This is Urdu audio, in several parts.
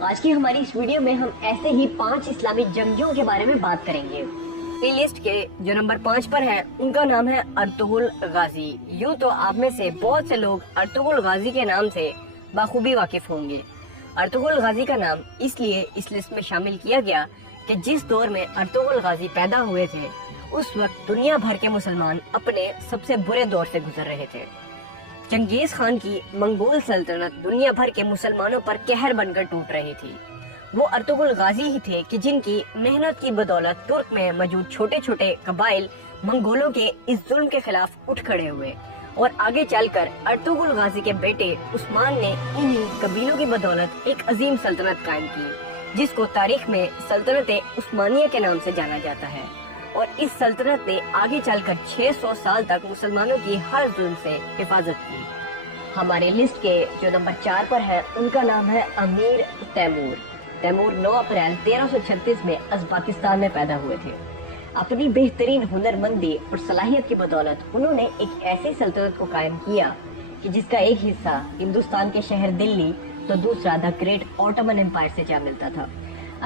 آج کی ہماری اس ویڈیو میں ہم ایسے ہی 5 اسلامی جنگجوؤں کے بارے میں بات کریں گے۔ یہ لسٹ کے جو نمبر 5 پر ہے ان کا نام ہے ارطغرل غازی۔ یوں تو آپ میں سے بہت سے لوگ ارطغرل غازی کے نام سے بخوبی واقف ہوں گے۔ ارطغرل غازی کا نام اس لیے اس لسٹ میں شامل کیا گیا کہ جس دور میں ارطغرل غازی پیدا ہوئے تھے اس وقت دنیا بھر کے مسلمان اپنے سب سے برے دور سے گزر رہے تھے۔ چنگیز خان کی منگول سلطنت دنیا بھر کے مسلمانوں پر قہر بن کر ٹوٹ رہی تھی۔ وہ ارطغرل غازی ہی تھے کہ جن کی محنت کی بدولت ترک میں موجود چھوٹے چھوٹے قبائل منگولوں کے اس ظلم کے خلاف اٹھ کھڑے ہوئے اور آگے چل کر ارطغرل غازی کے بیٹے عثمان نے انہی قبیلوں کی بدولت ایک عظیم سلطنت قائم کی جس کو تاریخ میں سلطنت عثمانیہ کے نام سے جانا جاتا ہے، اور اس سلطنت نے آگے چل کر 600 سال تک مسلمانوں کی ہر ظلم سے حفاظت کی۔ ہمارے لسٹ کے جو نمبر 4 پر ہے ان کا نام ہے امیر تیمور۔ تیمور 9 اپریل 1336 میں ازبکستان میں پیدا ہوئے تھے۔ اپنی بہترین ہنر مندی اور صلاحیت کی بدولت انہوں نے ایک ایسی سلطنت کو قائم کیا کہ جس کا ایک حصہ ہندوستان کے شہر دلی تو دوسرا دا گریٹ آٹومن امپائر سے جا ملتا تھا۔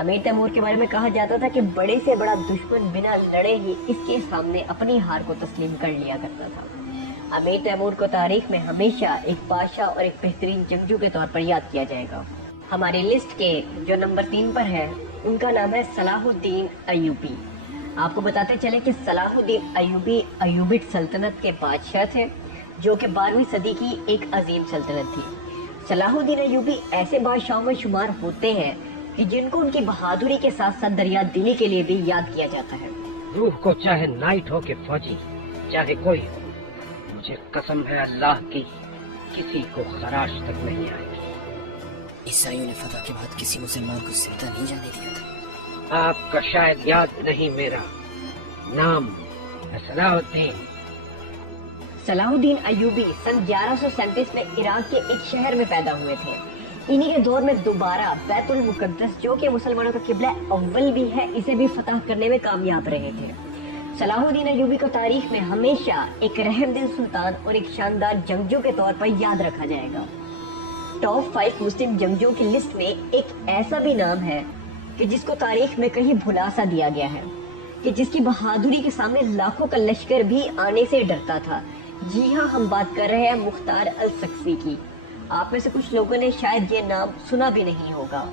امیر تیمور کے بارے میں کہا جاتا تھا کہ بڑے سے بڑا دشمن بنا لڑے ہی اس کے سامنے اپنی ہار کو تسلیم کر لیا کرتا تھا۔ امیر تیمور کو تاریخ میں ہمیشہ ایک بادشاہ اور ایک بہترین جنگجو کے طور پر یاد کیا جائے گا۔ ہمارے لسٹ کے جو نمبر 3 پر ہے ان کا نام ہے صلاح الدین ایوبی۔ آپ کو بتاتے چلے کہ صلاح الدین ایوبی ایوبٹ سلطنت کے بادشاہ تھے جو کہ 12ویں صدی کی ایک عظیم سلطنت تھی۔ صلاح الدین ایوبی ایسے بادشاہوں میں شمار ہوتے ہیں کہ جن کو ان کی بہادری کے ساتھ ساتھ دریا دلی کے لیے بھی یاد کیا جاتا ہے۔ روح کو چاہے نائٹ ہو کہ فوجی، چاہے کوئی ہو، مجھے قسم ہے اللہ کی کسی کو خراش تک نہیں آئے گی۔ عیسائیوں نے فتح کے بعد کسی مسلمان کو زندہ نہیں جانے دیا تھا۔ آپ کا شاید یاد نہیں، میرا نام ہے صلاح الدین۔ صلاح الدین ایوبی سن 1137 میں عراق کے ایک شہر میں پیدا ہوئے تھے۔ انہی کے دور میں دوبارہ بیت المقدس جو کہ مسلمانوں کا قبلہ اول بھی ہے اسے بھی فتح کرنے میں کامیاب رہے تھے۔ صلاح الدین ایوبی کو تاریخ میں ہمیشہ ایک رحم دل سلطان اور ایک شاندار جنگجو کے طور پر یاد رکھا جائے گا۔ ٹاپ 5 مسلم جنگجو کی لسٹ میں ایک ایسا بھی نام ہے کہ جس کو تاریخ میں کہیں بھلا سا دیا گیا ہے کہ جس کی بہادری کے سامنے لاکھوں کا لشکر بھی آنے سے ڈرتا تھا۔ جی ہاں، ہم بات کر رہے ہیں مختار السکسی کی۔ آپ میں سے کچھ لوگوں نے شاید یہ نام سنا بھی نہیں ہوگا۔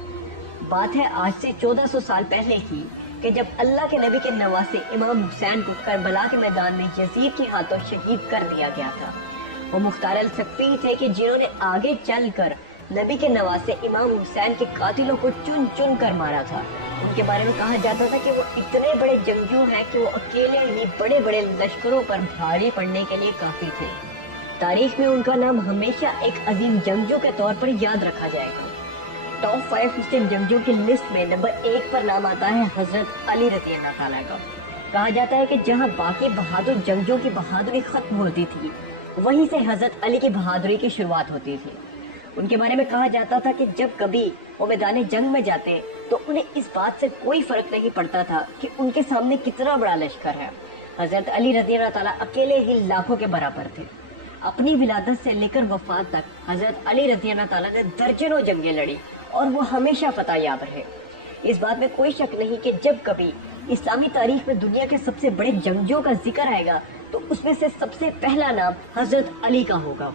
بات ہے آج سے 1400 سال پہلے کی کہ جب اللہ کے نبی کے نواسے امام حسین کو کربلا کے میدان میں یزید کے ہاتھوں شہید کر دیا گیا تھا۔ وہ مختار السکسی تھے کہ جنہوں نے آگے چل کر نبی کے نواسے امام حسین کے قاتلوں کو چن چن کر مارا تھا۔ ان کے بارے میں کہا جاتا تھا کہ وہ اتنے بڑے جنگجو ہیں کہ وہ اکیلے ہی بڑے بڑے لشکروں پر بھاری پڑنے کے لیے کافی تھے۔ تاریخ میں ان کا نام ہمیشہ ایک عظیم جنگجو کے طور پر یاد رکھا جائے گا۔ ٹاپ 5 مسلم جنگجو کی لسٹ میں نمبر 1 پر نام آتا ہے حضرت علی رضی اللہ تعالیٰ کا۔ کہا جاتا ہے کہ جہاں باقی بہادر جنگجو کی بہادری ختم ہوتی تھی وہیں سے حضرت علی کی بہادری کی شروعات ہوتی تھی۔ ان کے بارے میں کہا جاتا تھا کہ جب کبھی وہ میدان جنگ میں جاتے تو انہیں اس بات سے کوئی فرق نہیں پڑتا تھا کہ ان کے سامنے کتنا بڑا لشکر ہے۔ حضرت علی رضی اللہ تعالیٰ اکیلے ہی لاکھوں کے برابر تھے۔ اپنی ولادت سے لے کر وفات تک حضرت علی رضی اللہ تعالیٰ نے درجنوں جنگیں لڑی اور وہ ہمیشہ فتح یاب رہے۔ اس بات میں کوئی شک نہیں کہ جب کبھی اسلامی تاریخ میں دنیا کے سب سے بڑے جنگجوؤں کا ذکر آئے گا تو اس میں سے سب سے پہلا نام حضرت علی کا ہوگا۔